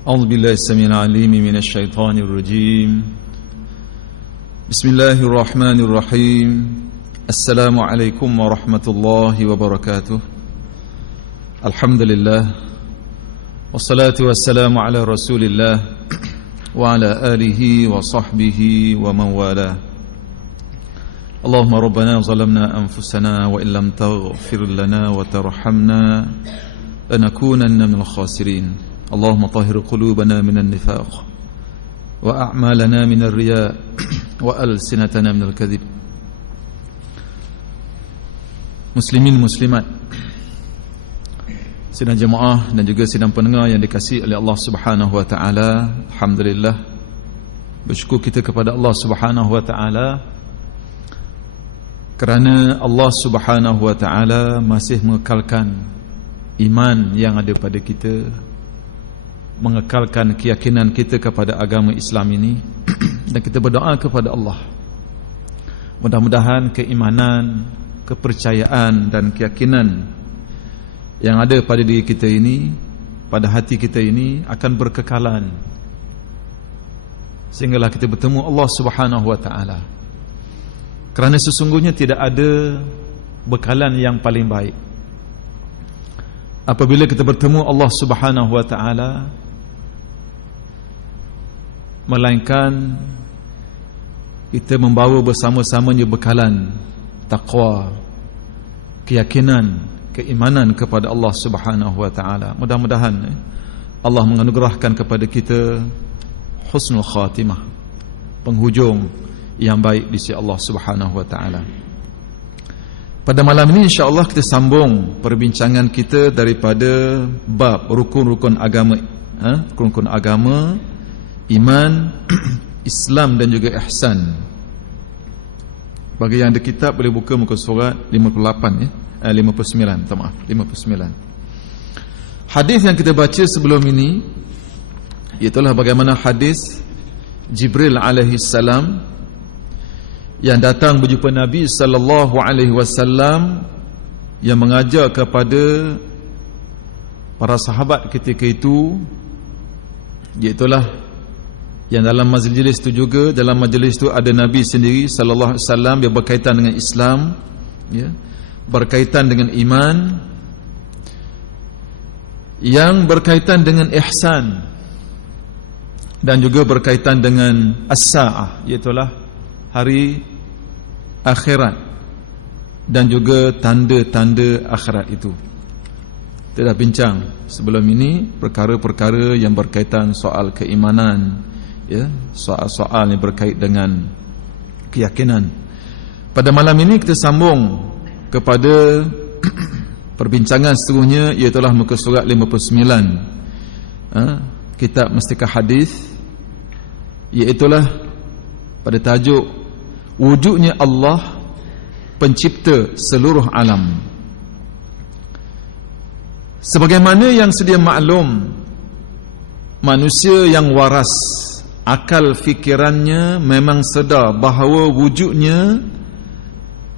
أعوذ بالله السميع العليم من الشيطان الرجيم بسم الله الرحمن الرحيم السلام عليكم ورحمة الله وبركاته الحمد لله والصلاة والسلام على رسول الله وعلى آله وصحبه ومن والاه اللهم ربنا ظلمنا أنفسنا وإن لم تغفر لنا وترحمنا لنكونن من الخاسرين اللهم طهر قلوبنا من النفاق وأعمالنا من الرياء وألسنتنا من الكذب. Muslimin muslimat, sidang jemaah dan juga sidang pendengar yang dikasihi oleh Allah Subhanahu wa taala, alhamdulillah bersyukur kita kepada Allah Subhanahu wa taala kerana Allah Subhanahu wa taala masih mengekalkan iman yang ada pada kita, mengekalkan keyakinan kita kepada agama Islam ini dan kita berdoa kepada Allah mudah-mudahan keimanan, kepercayaan dan keyakinan yang ada pada diri kita ini, pada hati kita ini akan berkekalan sehinggalah kita bertemu Allah Subhanahu wa taala. Kerana sesungguhnya tidak ada bekalan yang paling baik apabila kita bertemu Allah Subhanahu wa taala melainkan kita membawa bersama-samanya bekalan taqwa, keyakinan, keimanan kepada Allah Subhanahu wa taala. Mudah-mudahan Allah menganugerahkan kepada kita husnul khatimah, penghujung yang baik di sisi Allah Subhanahu wa taala. Pada malam ini insya-Allah kita sambung perbincangan kita daripada bab rukun-rukun agama, rukun-rukun agama, iman, Islam dan juga ihsan. Bagi yang ada kitab boleh buka muka surat 58 59, maaf, 59. Hadis yang kita baca sebelum ini ialah bagaimana hadis Jibril alaihi salam yang datang berjumpa Nabi sallallahu alaihi wasallam yang mengajar kepada para sahabat ketika itu, iaitulah yang dalam majlis itu juga, dalam majlis itu ada Nabi sendiri sallallahu alaihi wasallam yang berkaitan dengan Islam, ya, berkaitan dengan iman, yang berkaitan dengan ihsan dan juga berkaitan dengan as-saah, iaitulah hari akhirat dan juga tanda-tanda akhirat itu. Kita dah bincang sebelum ini perkara-perkara yang berkaitan soal keimanan, ya, soal-soal yang berkait dengan keyakinan. Pada malam ini kita sambung kepada perbincangan seterusnya, iaitulah muka surat 59, kitab Mustikah Hadis, iaitulah pada tajuk wujudnya Allah pencipta seluruh alam. Sebagaimana yang sedia maklum, manusia yang waras akal fikirannya memang sedar bahawa wujudnya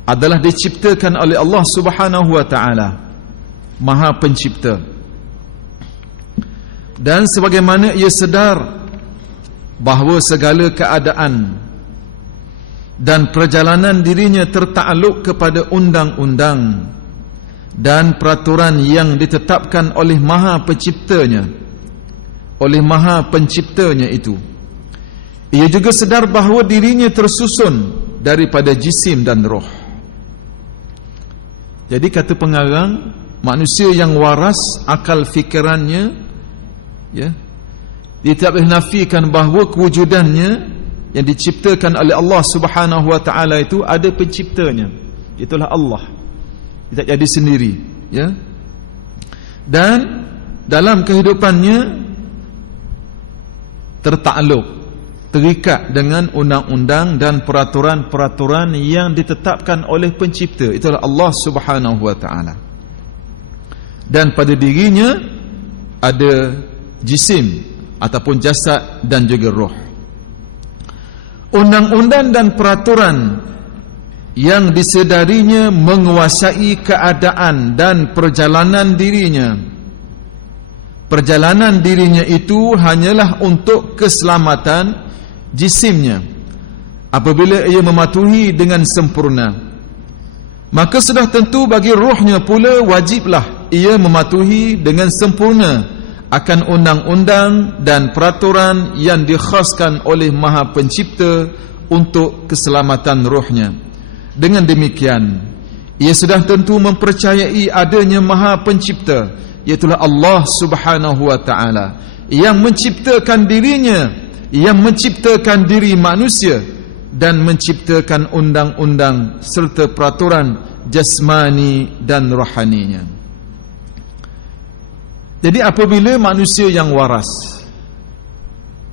adalah diciptakan oleh Allah Subhanahu wa taala, Maha Pencipta. Dan sebagaimana ia sedar bahawa segala keadaan dan perjalanan dirinya tertakluk kepada undang-undang dan peraturan yang ditetapkan oleh Maha Penciptanya, oleh Maha Penciptanya itu. Ia juga sedar bahawa dirinya tersusun daripada jisim dan roh. Jadi kata pengarang, manusia yang waras akal fikirannya, ya, dia tidak boleh nafikan bahawa kewujudannya yang diciptakan oleh Allah Subhanahu wa taala itu ada penciptanya, itulah Allah. Dia tak jadi sendiri, ya. Dan dalam kehidupannya tertakluk, terikat dengan undang-undang dan peraturan-peraturan yang ditetapkan oleh pencipta, itulah Allah Subhanahu wa taala. Dan pada dirinya ada jisim ataupun jasad dan juga roh. Undang-undang dan peraturan yang disedarinya menguasai keadaan dan perjalanan dirinya perjalanan dirinya itu hanyalah untuk keselamatan jisimnya. Apabila ia mematuhi dengan sempurna, maka sudah tentu bagi rohnya pula wajiblah ia mematuhi dengan sempurna akan undang-undang dan peraturan yang dikhaskan oleh Maha Pencipta untuk keselamatan rohnya. Dengan demikian, ia sudah tentu mempercayai adanya Maha Pencipta, iaitulah Allah Subhanahu wa ta'ala, yang menciptakan dirinya, yang menciptakan diri manusia dan menciptakan undang-undang serta peraturan jasmani dan rohaninya. Jadi apabila manusia yang waras,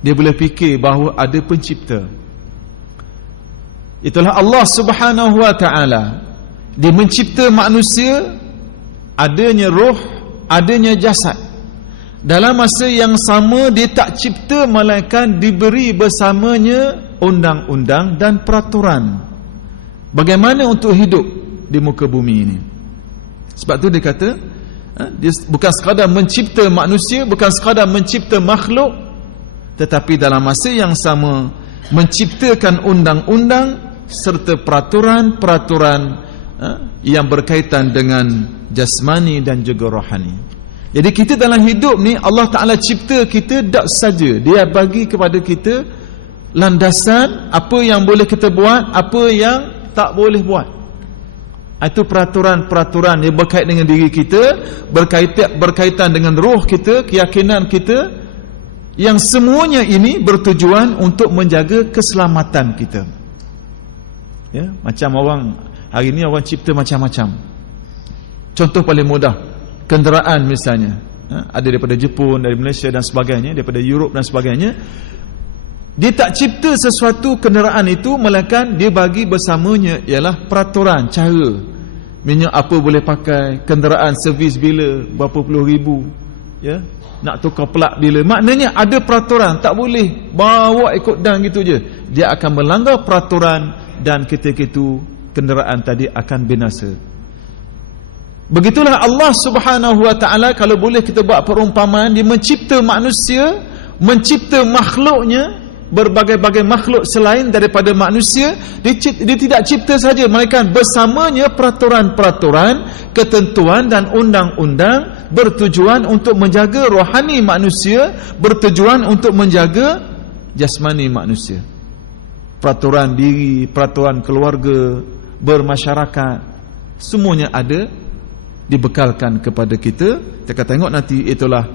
dia boleh fikir bahawa ada pencipta, itulah Allah Subhanahu wa ta'ala. Dia mencipta manusia, adanya roh, adanya jasad. Dalam masa yang sama, dia tak cipta melainkan diberi bersamanya undang-undang dan peraturan bagaimana untuk hidup di muka bumi ini. Sebab tu dia kata, dia bukan sekadar mencipta manusia, bukan sekadar mencipta makhluk, tetapi dalam masa yang sama menciptakan undang-undang serta peraturan-peraturan yang berkaitan dengan jasmani dan juga rohani. Jadi kita dalam hidup ni, Allah Ta'ala cipta kita tak saja, dia bagi kepada kita landasan apa yang boleh kita buat, apa yang tak boleh buat. Itu peraturan-peraturan yang berkaitan dengan diri kita, berkaitan dengan roh kita, keyakinan kita, yang semuanya ini bertujuan untuk menjaga keselamatan kita. Ya, macam orang hari ni orang cipta macam-macam. Contoh paling mudah, kenderaan misalnya, ada daripada Jepun, dari Malaysia dan sebagainya, daripada Europe dan sebagainya. Dia tak cipta sesuatu kenderaan itu, melainkan dia bagi bersamanya ialah peraturan, cara. Minyak apa boleh pakai, kenderaan servis bila, berapa puluh ribu, ya, nak tukar pelak bila. Maknanya ada peraturan, tak boleh bawa ikut dan gitu je. Dia akan melanggar peraturan dan ketika itu kenderaan tadi akan binasa. Begitulah Allah Subhanahu wa ta'ala, kalau boleh kita buat perumpamaan, dia mencipta manusia, mencipta makhluknya, berbagai-bagai makhluk selain daripada manusia. Dia tidak cipta saja, melainkan bersamanya peraturan-peraturan, ketentuan dan undang-undang bertujuan untuk menjaga rohani manusia, bertujuan untuk menjaga jasmani manusia. Peraturan diri, peraturan keluarga, bermasyarakat, semuanya ada, dibekalkan kepada kita. Kita tengok nanti, itulah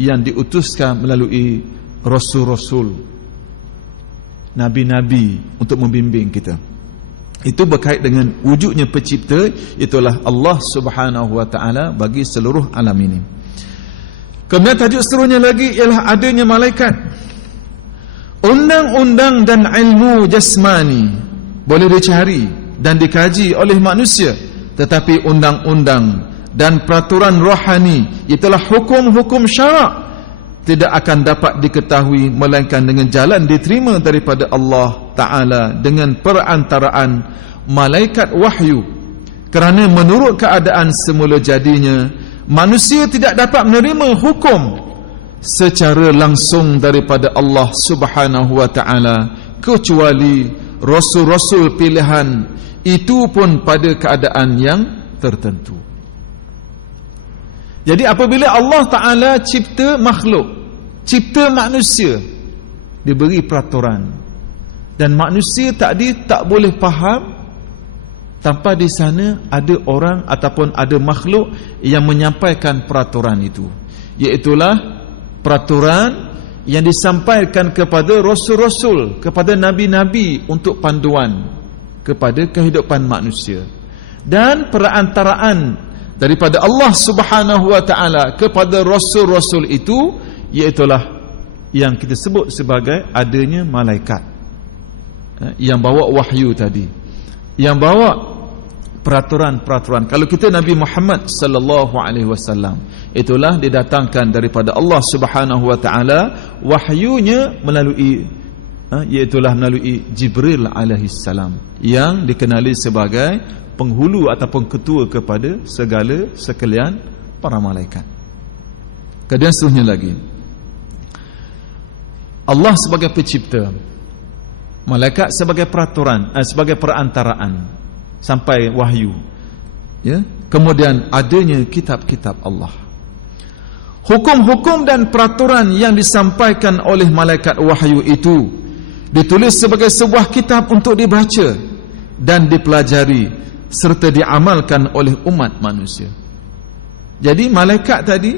yang diutuskan melalui rasul-rasul, nabi-nabi untuk membimbing kita. Itu berkait dengan wujudnya pencipta, itulah Allah Subhanahu wa ta'ala bagi seluruh alam ini. Kemudian tajuk seterusnya lagi ialah adanya malaikat. Undang-undang dan ilmu jasmani boleh dicari dan dikaji oleh manusia, tetapi undang-undang dan peraturan rohani, itulah hukum-hukum syarak, tidak akan dapat diketahui melainkan dengan jalan diterima daripada Allah Ta'ala dengan perantaraan malaikat wahyu. Kerana menurut keadaan semula jadinya, manusia tidak dapat menerima hukum secara langsung daripada Allah Subhanahu wa ta'ala, kecuali rasul-rasul pilihan, itu pun pada keadaan yang tertentu. Jadi apabila Allah Ta'ala cipta makhluk, cipta manusia, diberi peraturan, dan manusia tadi tak boleh faham tanpa di sana ada orang ataupun ada makhluk yang menyampaikan peraturan itu. Iaitulah peraturan yang disampaikan kepada rasul-rasul, kepada nabi-nabi untuk panduan kepada kehidupan manusia. Dan perantaraan daripada Allah Subhanahu wa ta'ala kepada rasul-rasul itu, iaitulah yang kita sebut sebagai adanya malaikat yang bawa wahyu tadi, yang bawa peraturan-peraturan. Kalau kita Nabi Muhammad sallallahu alaihi wasallam, itulah didatangkan daripada Allah Subhanahu wa ta'ala wahyunya melalui iaitulah melalui Jibril alaihi salam, yang dikenali sebagai penghulu ataupun ketua kepada segala sekalian para malaikat. Kemudian seterusnya lagi, Allah sebagai pencipta, malaikat sebagai peraturan, sebagai perantaraan sampai wahyu, ya. Kemudian adanya kitab-kitab Allah, hukum-hukum dan peraturan yang disampaikan oleh malaikat wahyu itu ditulis sebagai sebuah kitab untuk dibaca dan dipelajari serta diamalkan oleh umat manusia. Jadi malaikat tadi,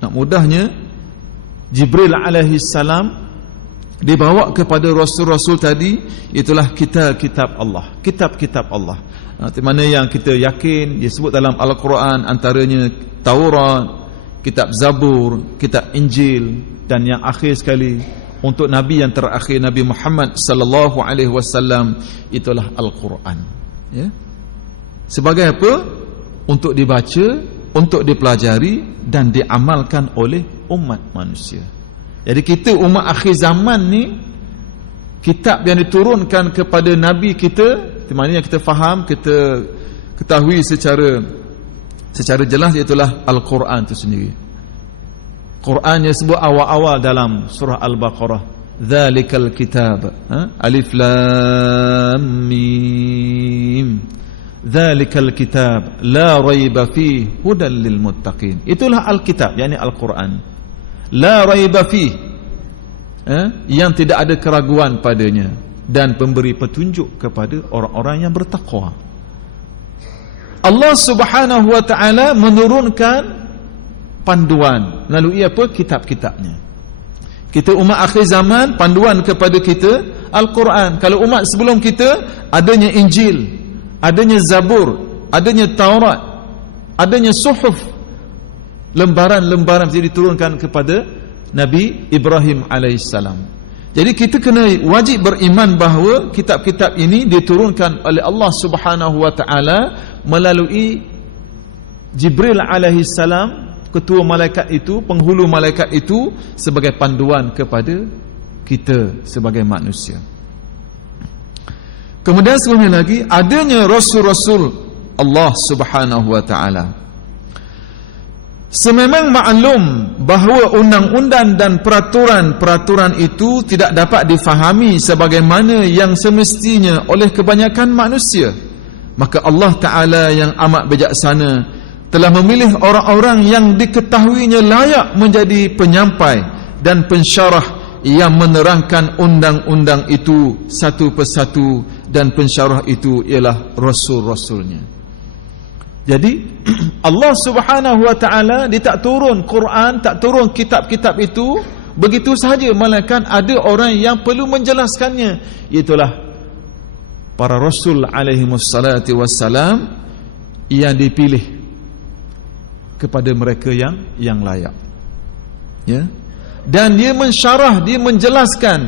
nak mudahnya, Jibril alaihi salam dibawa kepada rasul-rasul tadi, itulah kitab-kitab Allah, kitab-kitab Allah. Di mana yang kita yakin disebut dalam Al-Quran, antaranya Taurat, kitab Zabur, kitab Injil, dan yang akhir sekali untuk Nabi yang terakhir, Nabi Muhammad sallallahu alaihi wasallam, itulah Al-Quran, ya. Sebagai apa? Untuk dibaca, untuk dipelajari dan diamalkan oleh umat manusia. Jadi kita umat akhir zaman ni, kitab yang diturunkan kepada Nabi kita, di mana yang kita faham, kita ketahui secara jelas, iaitulah Al-Quran itu sendiri. Quran yang sebut awal-awal dalam surah Al-Baqarah, Dzalikal kitab, Alif Lam Mim, Dzalikal kitab la raiba fihi hudan lil muttaqin. Itulah Al-Kitab, yakni Al-Quran. La raiba fihi, yang tidak ada keraguan padanya, dan pemberi petunjuk kepada orang-orang yang bertakwa. Allah Subhanahu wa taala menurunkan panduan melalui apa? Kitab-kitabnya. Kita umat akhir zaman, panduan kepada kita Al-Quran. Kalau umat sebelum kita, adanya Injil, adanya Zabur, adanya Taurat, adanya suhuf, lembaran-lembaran yang diturunkan kepada Nabi Ibrahim alaihissalam. Jadi kita kena wajib beriman bahawa kitab-kitab ini diturunkan oleh Allah Subhanahu wa taala melalui Jibril alaihissalam, ketua malaikat itu, penghulu malaikat itu, sebagai panduan kepada kita sebagai manusia. Kemudian selanjutnya lagi, adanya rasul-rasul Allah Subhanahu wa taala. Sememang maklum bahawa undang-undang dan peraturan-peraturan itu tidak dapat difahami sebagaimana yang semestinya oleh kebanyakan manusia, maka Allah Ta'ala yang amat bijaksana telah memilih orang-orang yang diketahuinya layak menjadi penyampai dan pensyarah yang menerangkan undang-undang itu satu persatu, dan pensyarah itu ialah rasul-rasulnya. Jadi Allah Subhanahu wa taala, dia tak turun Quran, tak turun kitab-kitab itu begitu sahaja, melainkan ada orang yang perlu menjelaskannya, itulah para rasul alaihi wassalatu wassalam yang dipilih kepada mereka yang layak, ya. Dan dia mensyarah, dia menjelaskan,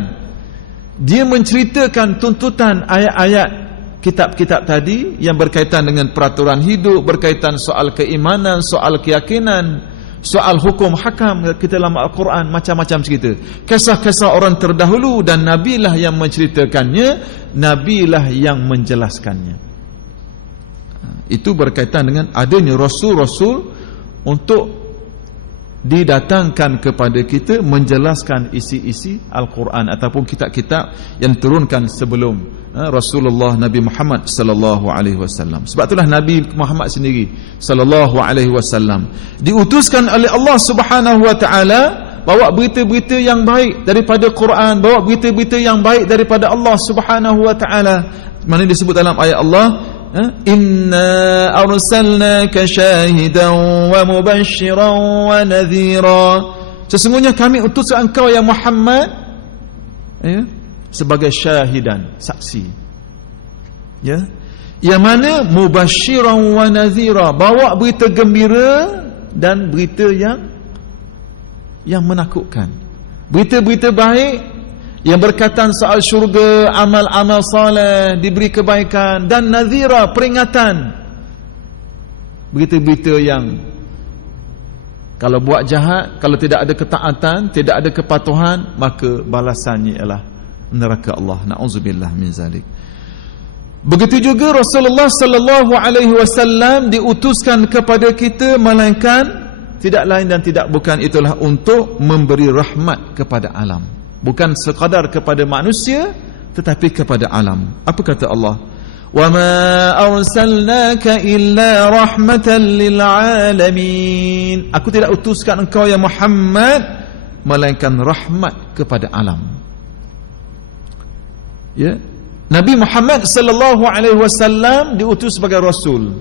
dia menceritakan tuntutan ayat-ayat kitab-kitab tadi yang berkaitan dengan peraturan hidup, berkaitan soal keimanan, soal keyakinan, soal hukum hakam. Kita dalam Al-Quran macam-macam cerita, kisah-kisah orang terdahulu, dan nabilah yang menceritakannya, nabilah yang menjelaskannya. Itu berkaitan dengan adanya rasul-rasul untuk didatangkan kepada kita menjelaskan isi-isi Al-Quran ataupun kitab-kitab yang diturunkan sebelum Rasulullah Nabi Muhammad sallallahu alaihi wasallam. Sebab itulah Nabi Muhammad sendiri sallallahu alaihi wasallam diutuskan oleh Allah Subhanahu wa taala bawa berita-berita yang baik daripada Quran, bawa berita-berita yang baik daripada Allah Subhanahu wa taala. Mana disebut dalam ayat Allah, Inna arsalnaka syahidan wa mubashiran wa nadhira. Sesungguhnya kami utus engkau ya Muhammad, ya, sebagai syahidan, saksi, ya, yang mana mubashiran wa nadhira, bawa berita gembira dan berita yang menakutkan, berita-berita baik yang berkaitan soal syurga, amal-amal soleh, diberi kebaikan, dan nadhira, peringatan, berita-berita yang kalau buat jahat, kalau tidak ada ketaatan, tidak ada kepatuhan, maka balasannya ialah neraka Allah. Na'udzubillah min zalik. Begitu juga Rasulullah sallallahu alaihi wasallam diutuskan kepada kita, melainkan tidak lain dan tidak bukan itulah untuk memberi rahmat kepada alam, bukan sekadar kepada manusia tetapi kepada alam. Apa kata Allah? Wa ma arsalnaka illa rahmatan lil alamin. Aku tidak utuskan engkau ya Muhammad melainkan rahmat kepada alam. Ya, Nabi Muhammad sallallahu alaihi wasallam diutus sebagai rasul,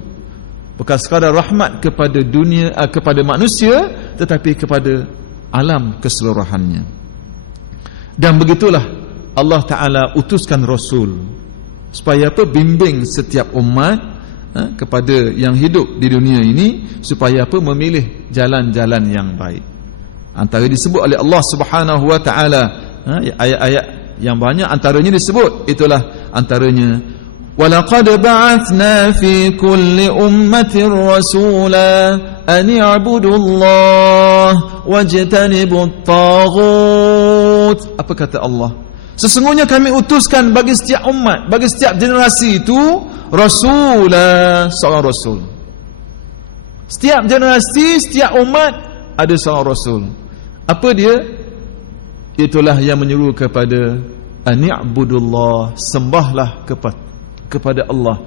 bukan sekadar rahmat kepada dunia, kepada manusia, tetapi kepada alam keseluruhannya. Dan begitulah Allah Ta'ala utuskan rasul supaya apa? Bimbing setiap umat kepada yang hidup di dunia ini supaya apa? Memilih jalan-jalan yang baik. Antara disebut oleh Allah Subhanahu wa Ta'ala ayat-ayat yang banyak, antaranya disebut, itulah antaranya, walaqad ba'athna fi kulli ummatin rasula an i'budu Allah wajtanibut taghut. Apa kata Allah? Sesungguhnya kami utuskan bagi setiap umat, bagi setiap generasi itu rasulah, seorang rasul. Setiap generasi, setiap umat ada seorang rasul. Apa dia? Itulah yang menyuruh kepada ani'budullah, sembahlah kepada Allah,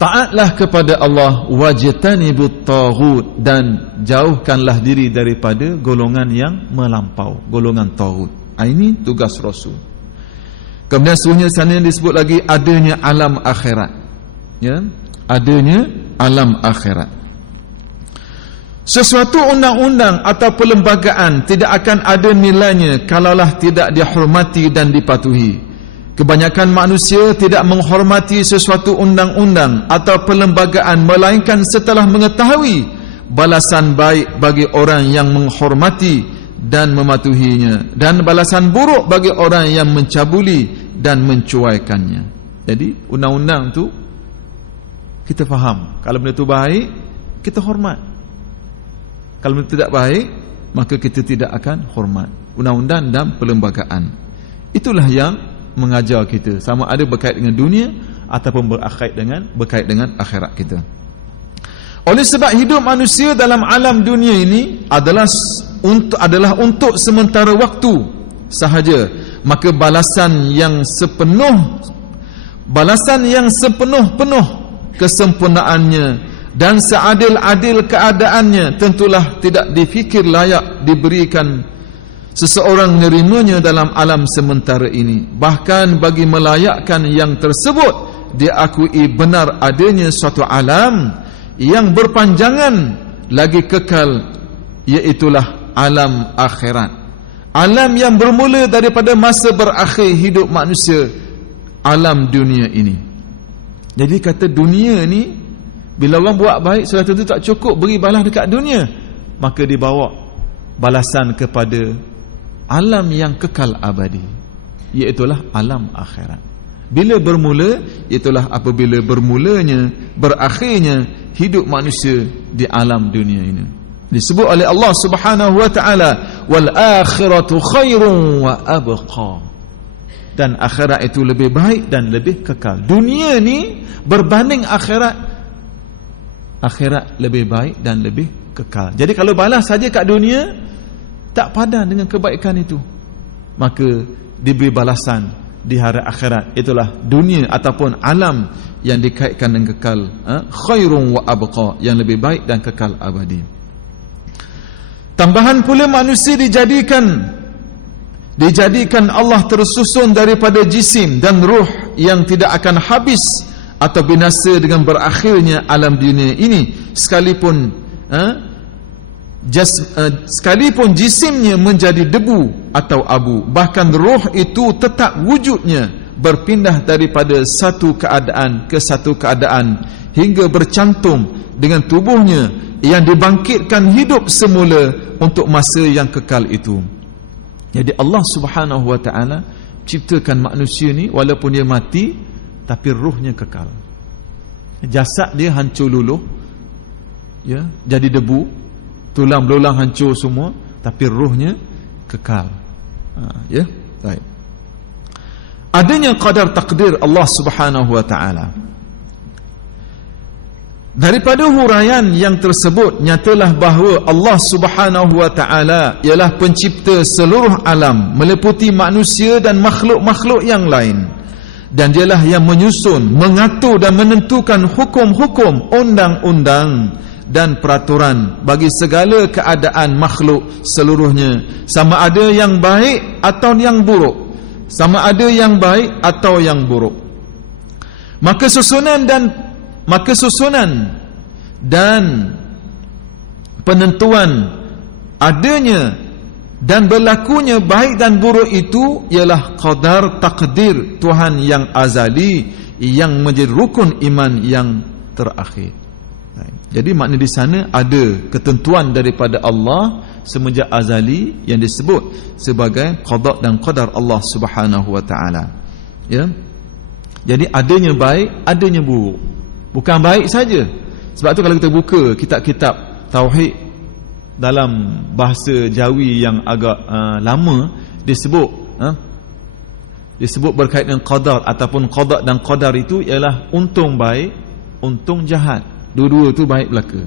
taatlah kepada Allah, wajtanibut taghut, dan jauhkanlah diri daripada golongan yang melampau, golongan taghut. Ini tugas rasul. Kemudian sesungguhnya sana disebut lagi adanya alam akhirat, ya, adanya alam akhirat. Sesuatu undang-undang atau perlembagaan tidak akan ada nilainya kalaulah tidak dihormati dan dipatuhi. Kebanyakan manusia tidak menghormati sesuatu undang-undang atau perlembagaan melainkan setelah mengetahui balasan baik bagi orang yang menghormati dan mematuhinya, dan balasan buruk bagi orang yang mencabuli dan mencuaikannya. Jadi undang-undang tu kita faham, kalau benda tu baik kita hormat, kalau tidak baik maka kita tidak akan hormat. Undang-undang dan perlembagaan itulah yang mengajar kita, sama ada berkait dengan dunia ataupun berkait dengan akhirat kita. Oleh sebab hidup manusia dalam alam dunia ini adalah untuk sementara waktu sahaja, maka balasan yang sepenuh-penuh kesempurnaannya dan seadil-adil keadaannya tentulah tidak difikir layak diberikan seseorang menerimanya dalam alam sementara ini. Bahkan bagi melayakkan yang tersebut diakui benar adanya suatu alam yang berpanjangan lagi kekal, iaitulah alam akhirat, alam yang bermula daripada masa berakhir hidup manusia, alam dunia ini. Jadi kata dunia ni, bila orang buat baik sudah tentu tak cukup beri balas dekat dunia, maka dibawa balasan kepada alam yang kekal abadi, iaitulah alam akhirat. Bila bermula, itulah apabila bermulanya, berakhirnya hidup manusia di alam dunia ini. Disebut oleh Allah Subhanahu wa Ta'ala, wal akhiratu khairun wa abqa, dan akhirat itu lebih baik dan lebih kekal. Dunia ni berbanding akhirat lebih baik dan lebih kekal. Jadi kalau balas saja kat dunia tak padan dengan kebaikan itu, maka diberi balasan di hari akhirat, itulah dunia ataupun alam yang dikaitkan dengan kekal, khairun wa abqa, yang lebih baik dan kekal abadi. Tambahan pula manusia dijadikan Allah tersusun daripada jisim dan ruh yang tidak akan habis atau binasa dengan berakhirnya alam dunia ini, sekalipun jisimnya menjadi debu atau abu, bahkan roh itu tetap wujudnya berpindah daripada satu keadaan ke satu keadaan hingga bercantum dengan tubuhnya yang dibangkitkan hidup semula untuk masa yang kekal itu. Jadi Allah Subhanahu wa Ta'ala ciptakan manusia ni walaupun dia mati, tapi ruhnya kekal. Jasad dia hancur luluh, ya, jadi debu, tulang belulang hancur semua, tapi ruhnya kekal. Ya, baik. Adanya qadar takdir Allah Subhanahu wa Ta'ala. Daripada huraian yang tersebut, nyatalah bahawa Allah Subhanahu wa ta'ala ialah pencipta seluruh alam, meliputi manusia dan makhluk-makhluk yang lain, dan dialah yang menyusun, mengatur dan menentukan hukum-hukum, undang-undang dan peraturan bagi segala keadaan makhluk seluruhnya, sama ada yang baik atau yang buruk, sama ada yang baik atau yang buruk. Maka susunan dan penentuan adanya dan berlakunya baik dan buruk itu ialah qadar, takdir Tuhan yang azali, yang menjadi rukun iman yang terakhir. Jadi makna di sana ada ketentuan daripada Allah semenjak azali yang disebut sebagai qada dan qadar Allah Subhanahu wa ta'ala. Ya. Jadi adanya baik, adanya buruk. Bukan baik saja. Sebab tu kalau kita buka kitab-kitab tauhid dalam bahasa Jawi yang agak lama, disebut berkaitan dengan qadar ataupun qada dan qadar itu ialah untung baik, untung jahat. Dua-dua tu baik belaka.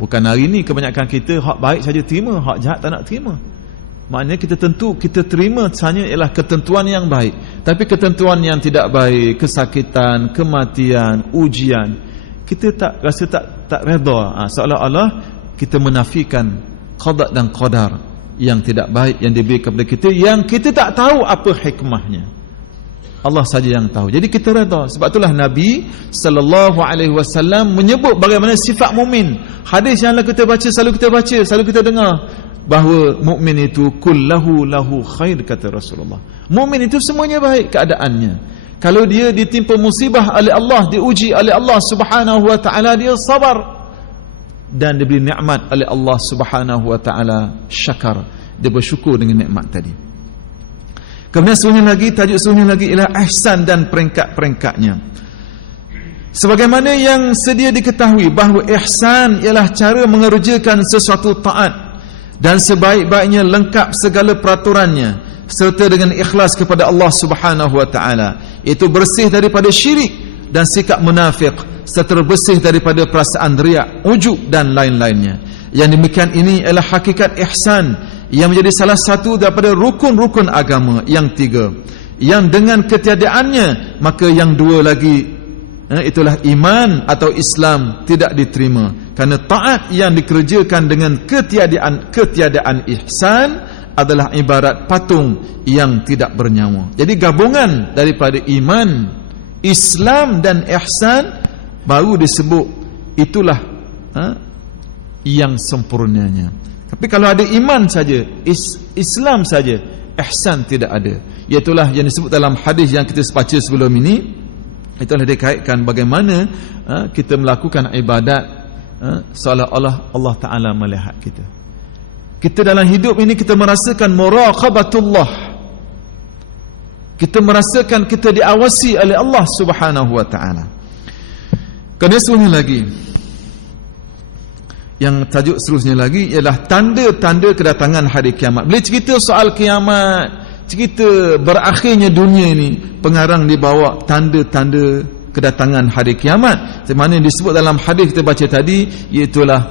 Bukan hari ni kebanyakan kita hak baik saja terima, hak jahat tak nak terima. Maknanya kita terima hanya ialah ketentuan yang baik. Tapi ketentuan yang tidak baik, kesakitan, kematian, ujian, kita tak rasa tak redha. Seolah-olah kita menafikan qada dan qadar yang tidak baik yang diberi kepada kita, yang kita tak tahu apa hikmahnya. Allah saja yang tahu. Jadi kita redha. Sebab itulah Nabi sallallahu alaihi wasallam menyebut bagaimana sifat mukmin. Hadis yang kita baca, selalu kita dengar bahawa mukmin itu kullahu lahu khair, kata Rasulullah. Mukmin itu semuanya baik keadaannya. Kalau dia ditimpa musibah oleh Allah, diuji oleh Allah Subhanahu wa taala, dia sabar dan diberi nikmat oleh Allah Subhanahu wa taala, syakar, dia bersyukur dengan nikmat tadi. Kemudian tajuk sunnah lagi ialah ihsan dan peringkat-peringkatnya. Sebagaimana yang sedia diketahui bahawa ihsan ialah cara mengerjakan sesuatu taat dan sebaik-baiknya lengkap segala peraturannya serta dengan ikhlas kepada Allah Subhanahu wa taala, iaitu bersih daripada syirik dan sikap munafik serta bersih daripada perasaan riak, ujub dan lain-lainnya. Yang demikian ini ialah hakikat ihsan yang menjadi salah satu daripada rukun-rukun agama yang tiga, yang dengan ketiadaannya maka yang dua lagi, itulah iman atau Islam, tidak diterima. Kerana taat yang dikerjakan dengan ketiadaan ihsan adalah ibarat patung yang tidak bernyawa. Jadi gabungan daripada iman, Islam dan ihsan baru disebut itulah yang sempurnanya. Tapi kalau ada iman saja, Islam saja, ihsan tidak ada. Iaitulah yang disebut dalam hadis yang kita baca sebelum ini. Itulah dikaitkan bagaimana kita melakukan ibadat seolah-olah Allah Ta'ala melihat kita. Kita dalam hidup ini kita merasakan muraqabatullah. Kita merasakan kita diawasi oleh Allah Subhanahu wa Ta'ala. Kemudian lagi, yang tajuk seterusnya lagi ialah tanda-tanda kedatangan hari kiamat. Bila cerita soal kiamat, cerita berakhirnya dunia ini, pengarang dibawa tanda-tanda kedatangan hari kiamat. Seperti mana yang disebut dalam hadis kita baca tadi, iaitulah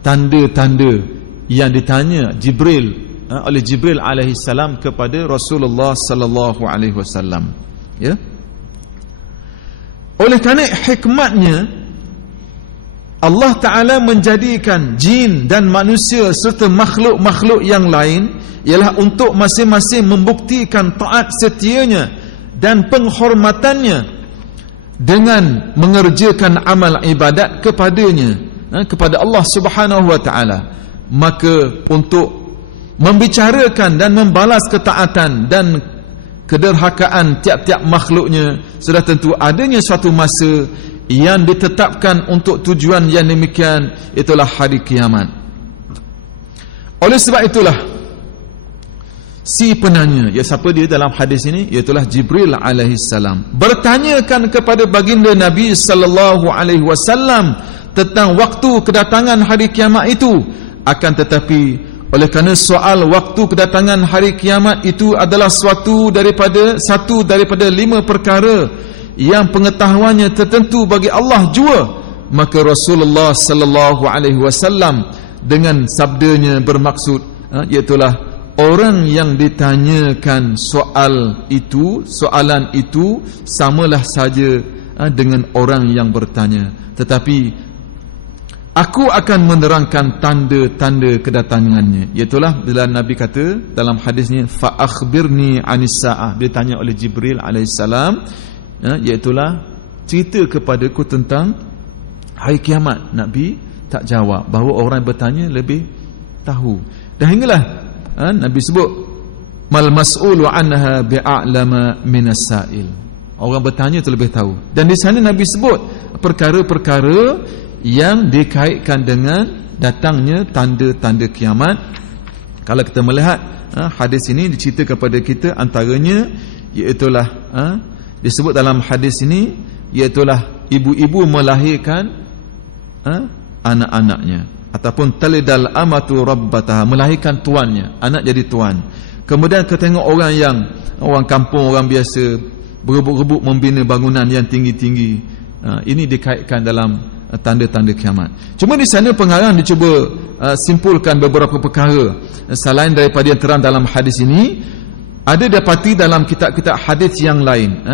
tanda-tanda yang ditanya oleh Jibril alaihi salam kepada Rasulullah sallallahu alaihi wasallam. Ya. Oleh kerana hikmatnya Allah Ta'ala menjadikan jin dan manusia serta makhluk-makhluk yang lain ialah untuk masing-masing membuktikan taat setianya dan penghormatannya dengan mengerjakan amal ibadat kepadanya, kepada Allah Subhanahu wa Ta'ala. Maka untuk membicarakan dan membalas ketaatan dan kederhakaan tiap-tiap makhluknya, sudah tentu adanya suatu masa yang ditetapkan untuk tujuan yang demikian, itulah hari kiamat. Oleh sebab itulah si penanya, ya siapa dia dalam hadis ini, iaitulah Jibril alaihi salam, bertanyakan kepada baginda Nabi sallallahu alaihi wasallam tentang waktu kedatangan hari kiamat itu. Akan tetapi oleh kerana soal waktu kedatangan hari kiamat itu adalah satu daripada 5 perkara yang pengetahuannya tertentu bagi Allah jua, maka Rasulullah sallallahu alaihi wasallam dengan sabdanya bermaksud iaitulah orang yang ditanyakan soalan itu samalah saja dengan orang yang bertanya, tetapi aku akan menerangkan tanda-tanda kedatangannya. Iaitulah bila Nabi kata dalam hadisnya, fa akhbirni anis saah, dia tanya oleh Jibril alaihissalam, iaitulah cerita kepadaku tentang hari kiamat. Nabi tak jawab, bahawa orang yang bertanya lebih tahu. Dan hinggalah Nabi sebut mal mas'ulu anha bi'a'lama minas sa'il, orang bertanya itu lebih tahu. Dan di sana Nabi sebut perkara-perkara yang dikaitkan dengan datangnya tanda-tanda kiamat. Kalau kita melihat hadis ini dicerita kepada kita, antaranya iaitulah disebut dalam hadis ini iaitulah ibu-ibu melahirkan anak-anaknya, ataupun talidal amatu rabbataha, melahirkan tuannya, anak jadi tuan. Kemudian kita tengok orang kampung, orang biasa berebut-rebut membina bangunan yang tinggi-tinggi. Ini dikaitkan dalam tanda-tanda kiamat. Cuma di sana pengarang dicuba simpulkan beberapa perkara selain daripada yang terang dalam hadis ini. Ada dapati dalam kitab-kitab hadis yang lain,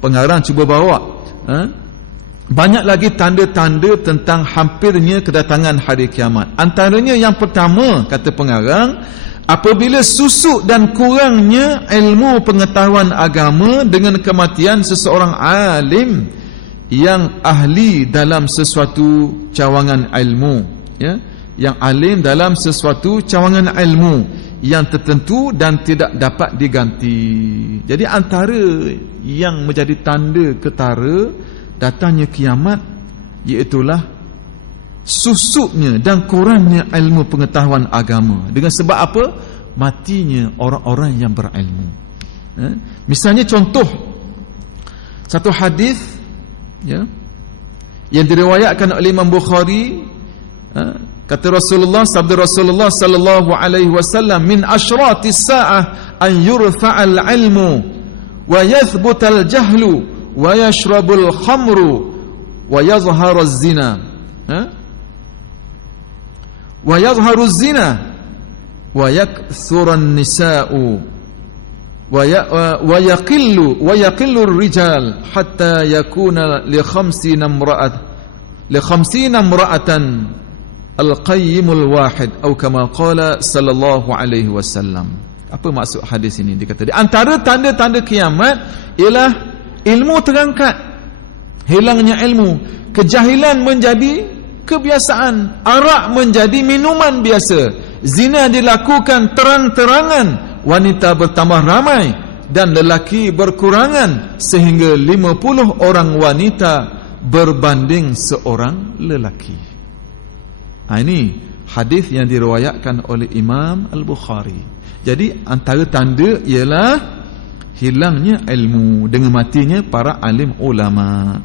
pengarang cuba bawa banyak lagi tanda-tanda tentang hampirnya kedatangan hari kiamat. Antaranya yang pertama, kata pengarang, apabila susuk dan kurangnya ilmu pengetahuan agama dengan kematian seseorang alim yang ahli dalam sesuatu cawangan ilmu, yang alim dalam sesuatu cawangan ilmu yang tertentu dan tidak dapat diganti. Jadi antara yang menjadi tanda ketara datangnya kiamat iaitulah susuknya dan kurangnya ilmu pengetahuan agama. Dengan sebab apa? Matinya orang-orang yang berilmu. Misalnya contoh satu hadis yang diriwayatkan oleh Imam Bukhari, kata Rasulullah, sabda Rasulullah sallallahu alaihi wasallam, min asyratis saah an yurfa'al ilmu wa yathbutal jahlu wa yashrabul khamru wa yazharuz zina wa yazharuz zina wa yakthuran nisa'u wa yaqillu ar-rijal hatta yakuna li 50 imra'atan al-qayyimul wahid atau kama qala sallallahu alaihi wasallam. Apa maksud hadis ini? Dia kata di antara tanda-tanda kiamat ialah ilmu terangkat, hilangnya ilmu, kejahilan menjadi kebiasaan, arak menjadi minuman biasa, zina dilakukan terang-terangan, wanita bertambah ramai dan lelaki berkurangan sehingga 50 orang wanita berbanding seorang lelaki. Ini hadis yang diriwayatkan oleh Imam Al-Bukhari. Jadi antara tanda ialah hilangnya ilmu dengan matinya para alim ulama.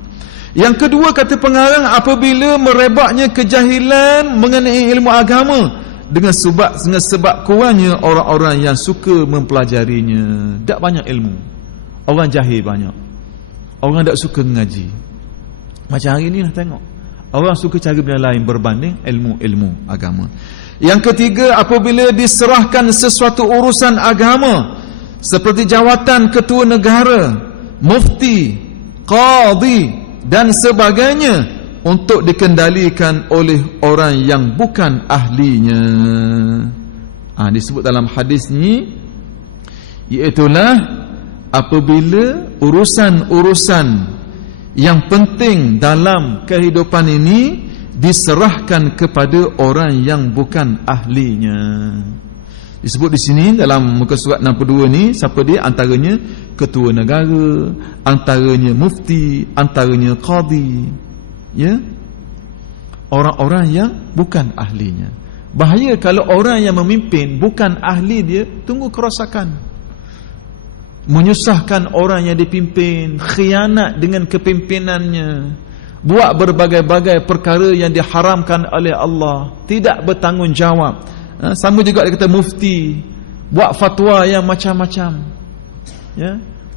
Yang kedua, kata pengarang, apabila merebaknya kejahilan mengenai ilmu agama dengan sebab kurangnya orang-orang yang suka mempelajarinya. Tak banyak ilmu, orang jahil banyak, orang tak suka mengaji. Macam hari ni lah tengok, orang suka cari benda lain berbanding ilmu agama. Yang ketiga, apabila diserahkan sesuatu urusan agama seperti jawatan ketua negara, mufti, qadi dan sebagainya untuk dikendalikan oleh orang yang bukan ahlinya. Disebut dalam hadis ni, iaitulah apabila urusan-urusan yang penting dalam kehidupan ini diserahkan kepada orang yang bukan ahlinya. Disebut di sini dalam muka surat 62 ni, siapa dia? Antaranya ketua negara, antaranya mufti, antaranya qadi, orang-orang yang bukan ahlinya. Bahaya kalau orang yang memimpin bukan ahli dia, tunggu kerosakan, menyusahkan orang yang dipimpin, khianat dengan kepimpinannya, buat berbagai-bagai perkara yang diharamkan oleh Allah, tidak bertanggungjawab. Sama juga dia kata mufti, buat fatwa yang macam-macam,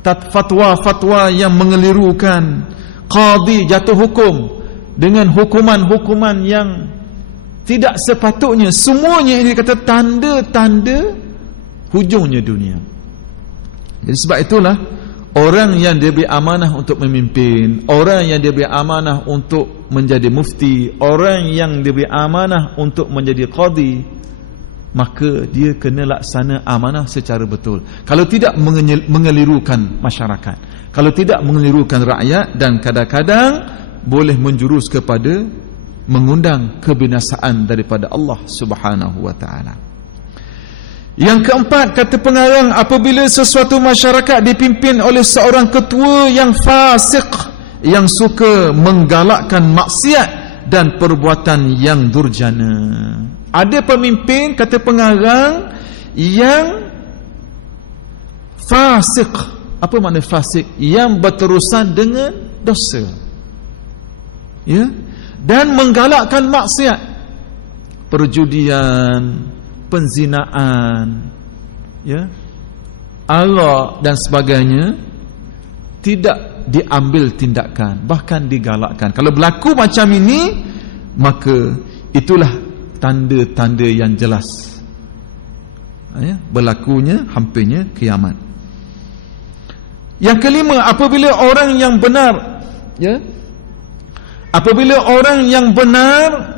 fatwa-fatwa yang mengelirukan, qadi jatuh hukum dengan hukuman-hukuman yang tidak sepatutnya. Semuanya ini kata tanda-tanda hujungnya dunia. Jadi sebab itulah orang yang diberi amanah untuk memimpin, orang yang diberi amanah untuk menjadi mufti, orang yang diberi amanah untuk menjadi qadi, maka dia kena laksana amanah secara betul. Kalau tidak mengelirukan masyarakat, kalau tidak mengelirukan rakyat, dan kadang-kadang boleh menjurus kepada mengundang kebinasaan daripada Allah Subhanahu wa taala. Yang keempat, kata pengarang, apabila sesuatu masyarakat dipimpin oleh seorang ketua yang fasik, yang suka menggalakkan maksiat dan perbuatan yang durjana. Ada pemimpin, kata pengarang, yang fasik. Apa makna fasik? Yang berterusan dengan dosa, ya, dan menggalakkan maksiat, perjudian, penzinaan, ya, arak dan sebagainya, tidak diambil tindakan, bahkan digalakkan. Kalau berlaku macam ini, maka itulah tanda-tanda yang jelas, ya, berlakunya hampirnya kiamat. Yang kelima, apabila orang yang benar, ya, apabila orang yang benar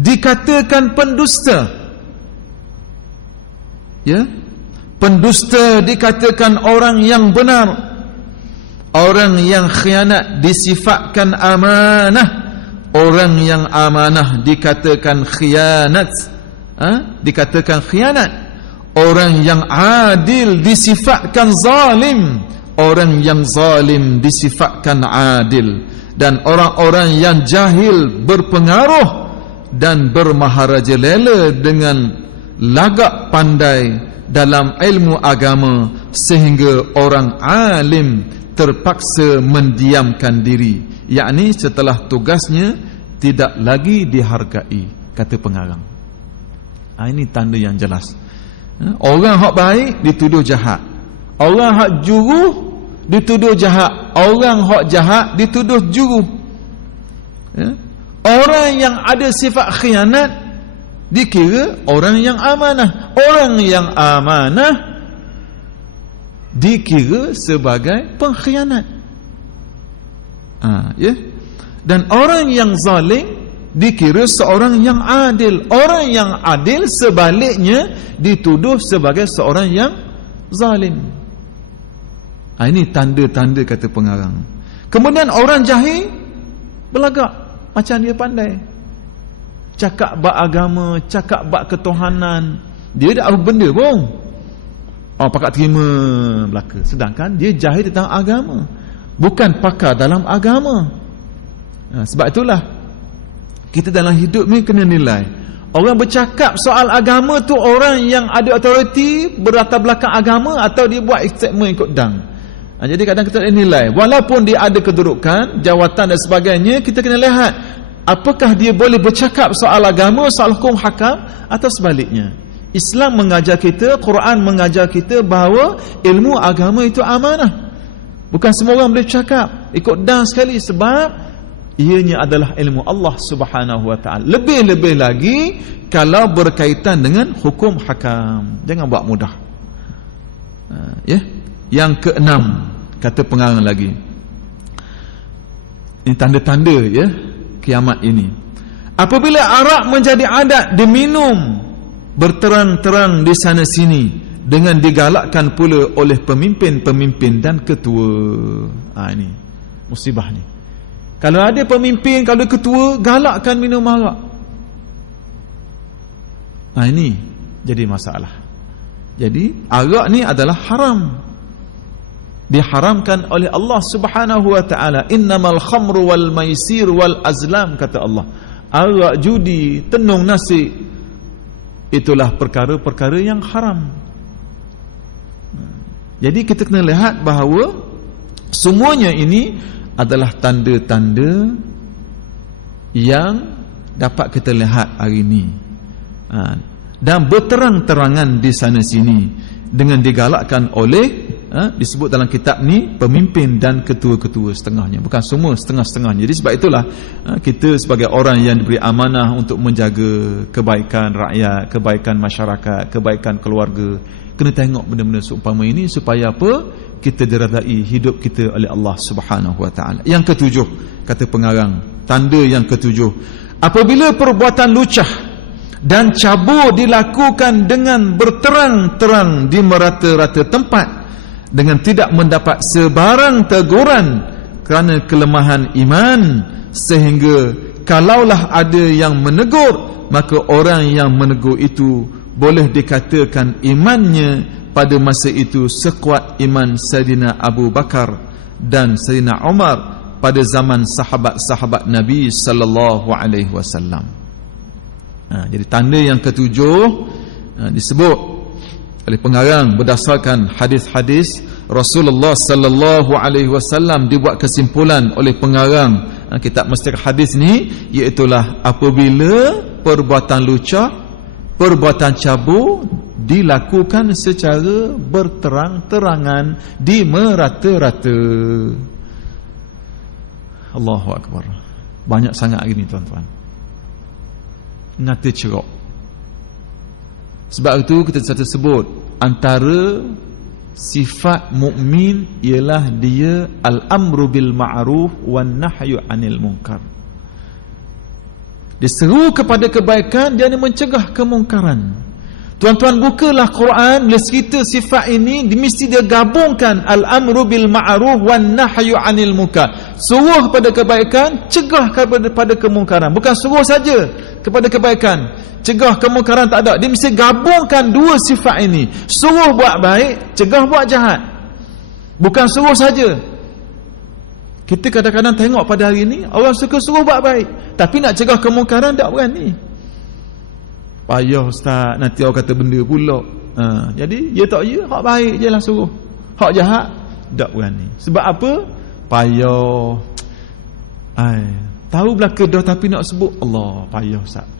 dikatakan pendusta, ya, pendusta dikatakan orang yang benar, orang yang khianat disifatkan amanah, orang yang amanah dikatakan khianat, dikatakan khianat, orang yang adil disifatkan zalim, orang yang zalim disifatkan adil, dan orang-orang yang jahil berpengaruh dan bermaharajalela dengan lagak pandai dalam ilmu agama, sehingga orang alim terpaksa mendiamkan diri, yakni setelah tugasnya tidak lagi dihargai, kata pengarang. Ini tanda yang jelas. Orang hak baik dituduh jahat, orang hak juruh dituduh jahat, orang hak jahat dituduh juruh, ya? Orang yang ada sifat khianat dikira orang yang amanah, orang yang amanah dikira sebagai pengkhianat, ya. Dan orang yang zalim dikira seorang yang adil, orang yang adil sebaliknya dituduh sebagai seorang yang zalim. Ini tanda-tanda, kata pengarang. Kemudian orang jahil belagak macam dia pandai, cakap bab agama, cakap bab ketuhanan, dia dah tahu benda pun, pakar terima belaka, sedangkan dia jahil tentang agama, bukan pakar dalam agama. Sebab itulah kita dalam hidup ni kena nilai. Orang bercakap soal agama tu orang yang ada autoriti, berlatar belakang agama, atau dia buat statement ikut dang. Jadi kadang kita nilai, walaupun dia ada kedudukan, jawatan dan sebagainya, kita kena lihat apakah dia boleh bercakap soal agama, soal hukum hakam, atau sebaliknya. Islam mengajar kita, Quran mengajar kita bahawa ilmu agama itu amanah. Bukan semua orang boleh cakap ikut dang sekali, sebab ianya adalah ilmu Allah Subhanahu wa taala. Lebih-lebih lagi kalau berkaitan dengan hukum hakam, jangan buat mudah. Ya. Yang keenam, kata pengarang lagi, ini tanda-tanda, ya, kiamat ini. Apabila arak menjadi adat diminum berterang-terang di sana sini, dengan digalakkan pula oleh pemimpin-pemimpin dan ketua. Ini musibah ni. Kalau ada pemimpin, kalau ketua galakkan minum arak, ini jadi masalah. Jadi arak ni adalah haram, diharamkan oleh Allah Subhanahu wa taala. Innamal khamru wal maisir wal azlam, kata Allah. Arak, judi, tenung nasi, itulah perkara-perkara yang haram. Jadi kita kena lihat bahawa semuanya ini adalah tanda-tanda yang dapat kita lihat hari ini, dan berterang-terangan di sana sini, dengan digalakkan oleh disebut dalam kitab ni pemimpin dan ketua-ketua setengahnya, bukan semua, setengah-setengahnya. Jadi sebab itulah kita sebagai orang yang diberi amanah untuk menjaga kebaikan rakyat, kebaikan masyarakat, kebaikan keluarga, kena tengok benda-benda seumpama ini supaya apa? Kita diredai hidup kita oleh Allah Subhanahu Wa Taala. Yang ketujuh, kata pengarang, tanda yang ketujuh, apabila perbuatan lucah dan cabur dilakukan dengan berterang-terang di merata-rata tempat dengan tidak mendapat sebarang teguran kerana kelemahan iman, sehingga kalaulah ada yang menegur, maka orang yang menegur itu boleh dikatakan imannya pada masa itu sekuat iman Sayyidina Abu Bakar dan Sayyidina Umar pada zaman sahabat-sahabat Nabi sallallahu alaihi wasallam. Jadi tanda yang ketujuh disebut oleh pengarang berdasarkan hadis-hadis Rasulullah sallallahu alaihi wasallam, dibuat kesimpulan oleh pengarang kitab Mustaqil Hadis ni, iaitulah apabila perbuatan lucah, perbuatan cabur dilakukan secara berterang-terangan di merata-rata. Allahu Akbar. Banyak sangat hari ni tuan-tuan. Ngata cerok. Sebab itu kita satu sebut antara sifat mukmin ialah dia al-amru bil ma'ruf wan nahyu 'anil munkar. Diseru kepada kebaikan, dia mencegah kemungkaran. Tuan-tuan bukalah Quran, bila cerita sifat ini mesti dia gabungkan al-amru bil ma'ruf wan nahyu 'anil munkar. Suruh kepada kebaikan, cegah kepada kemungkaran. Bukan suruh saja kepada kebaikan, cegah kemungkaran tak ada. Dia mesti gabungkan dua sifat ini. Suruh buat baik, cegah buat jahat. Bukan suruh saja. Kita kadang-kadang tengok pada hari ini orang suka suruh buat baik, tapi nak cegah kemungkaran tak berani. Payah ustaz, nanti orang kata benda pula. Jadi dia tak ya, hak baik je lah suruh. Hak jahat tak berani. Sebab apa? Payah. Tahu belaka dah tapi nak sebut, Allah, payah ustaz.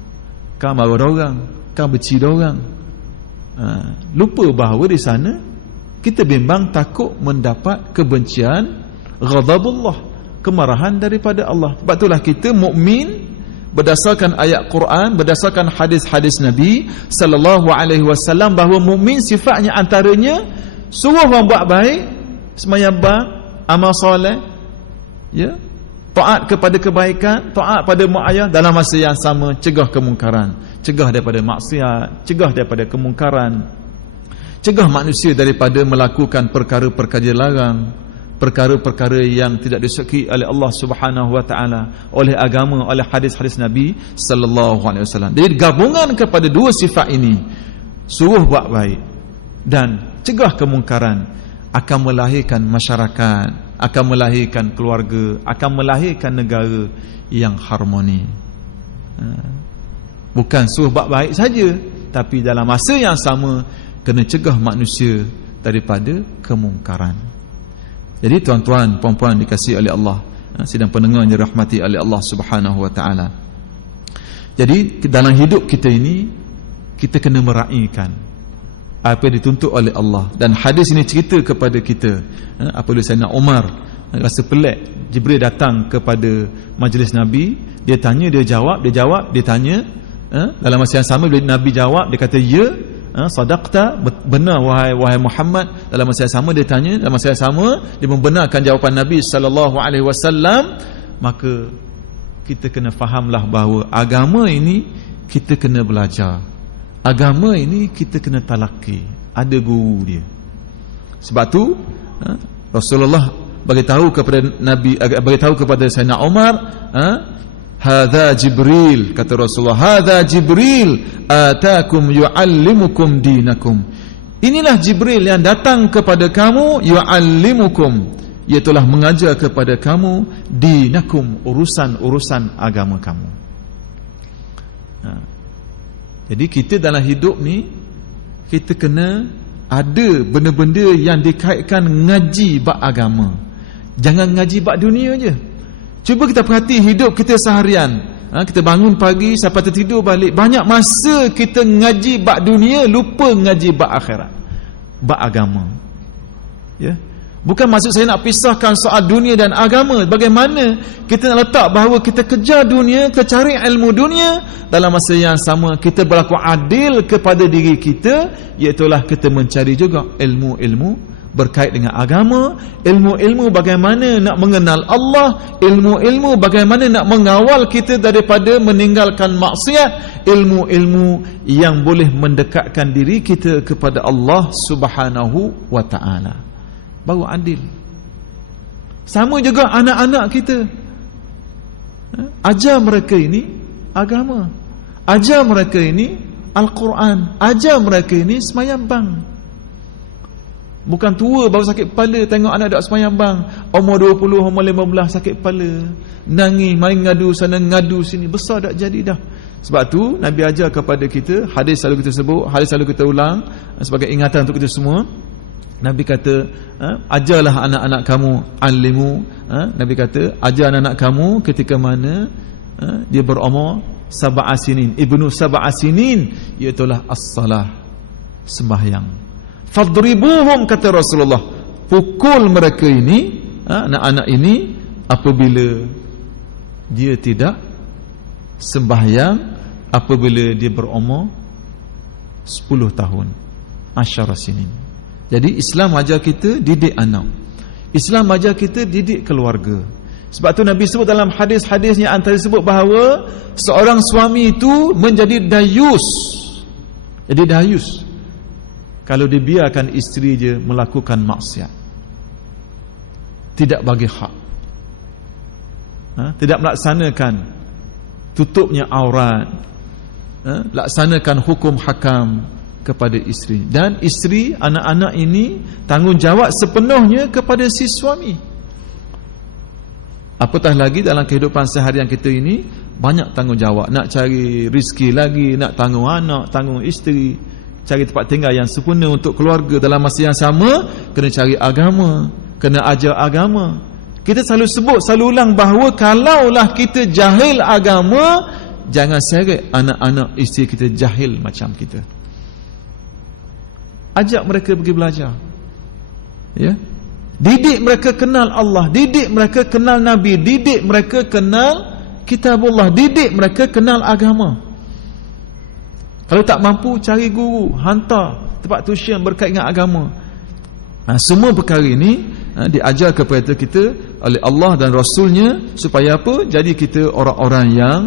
Kau marah orang, kau benci orang. Lupa bahawa di sana kita bimbang takut mendapat kebencian, ghadabullah, kemarahan daripada Allah. Sebab itulah kita mukmin berdasarkan ayat Quran, berdasarkan hadis-hadis Nabi sallallahu alaihi wasallam, bahawa mukmin sifatnya antaranya suruh orang buat baik, sembahyang bang, amal soleh, ya, taat kepada kebaikan, taat pada mak ayah, dalam masa yang sama cegah kemungkaran, cegah daripada maksiat, cegah daripada kemungkaran, cegah manusia daripada melakukan perkara-perkara larang, perkara-perkara yang tidak disukai oleh Allah Subhanahu Wa Taala, oleh agama, oleh hadis-hadis Nabi sallallahu alaihi wasallam. Jadi gabungan kepada dua sifat ini, suruh buat baik dan cegah kemungkaran, akan melahirkan masyarakat, akan melahirkan keluarga, akan melahirkan negara yang harmoni. Bukan suruh buat baik saja, tapi dalam masa yang sama kena cegah manusia daripada kemungkaran. Jadi tuan-tuan, puan-puan dikasihi oleh Allah, sidang pendengar yang dirahmati oleh Allah Subhanahu Wa Taala. Jadi dalam hidup kita ini kita kena meraihkan apa yang dituntut oleh Allah. Dan hadis ini cerita kepada kita apabila Sayyidina Umar rasa pelik, Jibril datang kepada majlis Nabi, dia tanya, dia jawab, dia tanya, dalam masa yang sama bila Nabi jawab, dia kata ya, sadaqta, benar wahai Muhammad. Dalam masa yang sama dia tanya, dalam masa yang sama dia membenarkan jawapan Nabi sallallahu alaihi wasallam. Maka kita kena fahamlah bahawa agama ini kita kena belajar, agama ini kita kena talaki, ada guru dia. Sebab tu Rasulullah beritahu kepada Nabi, beritahu kepada Sayyidina Umar, hadza Jibril, kata Rasulullah, hadza Jibril atakum yuallimukum dinakum. Inilah Jibril yang datang kepada kamu, yuallimukum, iaitulah mengajar kepada kamu, dinakum, urusan-urusan agama kamu. Jadi kita dalam hidup ni kita kena ada benda-benda yang dikaitkan ngaji bab agama. Jangan ngaji bab dunia je. Cuba kita perhati hidup kita seharian. Kita bangun pagi sampai tertidur balik, banyak masa kita ngaji bab dunia, lupa ngaji bab akhirat. beragama. Ya. Bukan maksud saya nak pisahkan soal dunia dan agama. Bagaimana kita nak letak bahawa kita kejar dunia, kita cari ilmu dunia, dalam masa yang sama kita berlaku adil kepada diri kita, iaitulah kita mencari juga ilmu-ilmu berkait dengan agama, ilmu-ilmu bagaimana nak mengenal Allah, ilmu-ilmu bagaimana nak mengawal kita daripada meninggalkan maksiat, ilmu-ilmu yang boleh mendekatkan diri kita kepada Allah Subhanahu wa ta'ala. Baru adil. Sama juga anak-anak kita. Ajar mereka ini agama. Ajar mereka ini Al-Quran. Ajar mereka ini semayang bang. Bukan tua baru sakit kepala tengok anak dak semayang bang. Umur 20, umur 15 sakit kepala. Nangis, main ngadu sana, ngadu sini. Besar dak jadi dah. Sebab tu Nabi ajar kepada kita, hadis selalu kita sebut, hadis selalu kita ulang sebagai ingatan untuk kita semua. Nabi kata, ajarlah anak-anak kamu, alimu. Nabi kata, ajar anak-anak kamu ketika mana dia berumur sab'a sinin. Ibnu sab'a sinin, iaitulah as-salah, sembahyang. Fadribuhum, kata Rasulullah, pukul mereka ini, anak-anak ini, apabila dia tidak sembahyang, apabila dia berumur 10 tahun, asyara sinin. Jadi Islam ajar kita didik anak. Islam ajar kita didik keluarga. Sebab tu Nabi sebut dalam hadis-hadisnya, antara sebut bahawa seorang suami itu menjadi dayus. Jadi dayus kalau dibiarkan isteri dia melakukan maksiat, tidak bagi hak, tidak melaksanakan tutupnya aurat, laksanakan hukum hakam kepada isteri, dan isteri, anak-anak ini tanggungjawab sepenuhnya kepada si suami. Apatah lagi dalam kehidupan seharian kita ini, banyak tanggungjawab, nak cari rezeki lagi, nak tanggung anak, tanggung isteri, cari tempat tinggal yang sempurna untuk keluarga. Dalam masa yang sama kena cari agama, kena ajar agama. Kita selalu sebut, selalu ulang bahawa kalaulah kita jahil agama, jangan seret anak-anak isteri kita jahil macam kita. Ajak mereka pergi belajar, ya. Didik mereka kenal Allah, didik mereka kenal Nabi, didik mereka kenal kitabullah, didik mereka kenal agama. Kalau tak mampu, cari guru, hantar tempat tuition berkait dengan agama. Semua perkara ini diajar kepada kita oleh Allah dan Rasulnya, supaya apa? Jadi kita orang-orang yang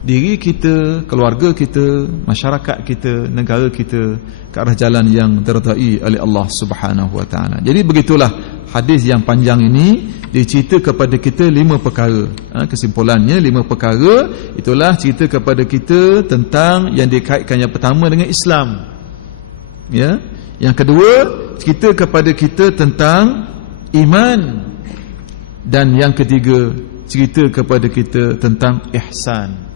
diri kita, keluarga kita, masyarakat kita, negara kita ke arah jalan yang diridai oleh Allah Subhanahu wa ta'ala. Jadi begitulah hadis yang panjang ini dicerita kepada kita 5 perkara. Kesimpulannya 5 perkara itulah cerita kepada kita tentang yang dikaitkan, yang pertama dengan Islam, ya. Yang kedua, cerita kepada kita tentang iman, dan yang ketiga, cerita kepada kita tentang ihsan.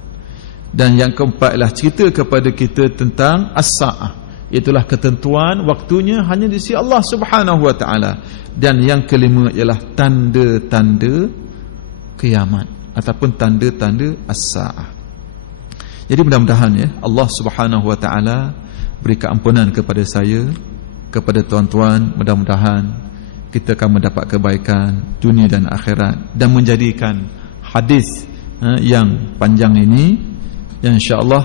Dan yang keempat ialah cerita kepada kita tentang as-sa'ah, itulah ketentuan waktunya hanya di sisi Allah Subhanahu wa ta'ala. Dan yang kelima ialah tanda-tanda kiamat ataupun tanda-tanda as-sa'ah. Jadi mudah-mudahan, ya, Allah Subhanahu wa ta'ala beri keampunan kepada saya, kepada tuan-tuan. Mudah-mudahan kita akan mendapat kebaikan dunia dan akhirat, dan menjadikan hadis yang panjang ini, yang insya-Allah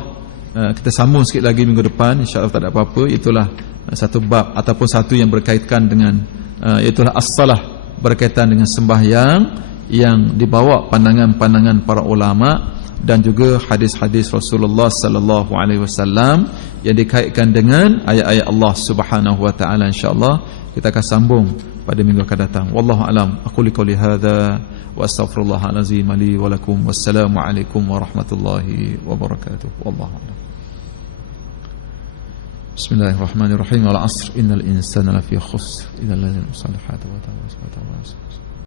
kita sambung sikit lagi minggu depan, insya-Allah tak ada apa-apa. Itulah satu bab ataupun satu yang berkaitan dengan itulah as-salah, berkaitan dengan sembahyang, yang dibawa pandangan-pandangan para ulama dan juga hadis-hadis Rasulullah sallallahu alaihi wasallam yang dikaitkan dengan ayat-ayat Allah Subhanahu wa taala. Insya-Allah kita akan sambung pada minggu akan datang. Wallahu alam. Aku liqauli hadza wa astaghfirullahal azim li wa lakum. Wassalamu alaikum warahmatullahi wabarakatuh. Wallahu a'lam. Bismillahirrahmanirrahim. Wal 'asr innal insana lafi khusr illa allazina amanu wa tawassaw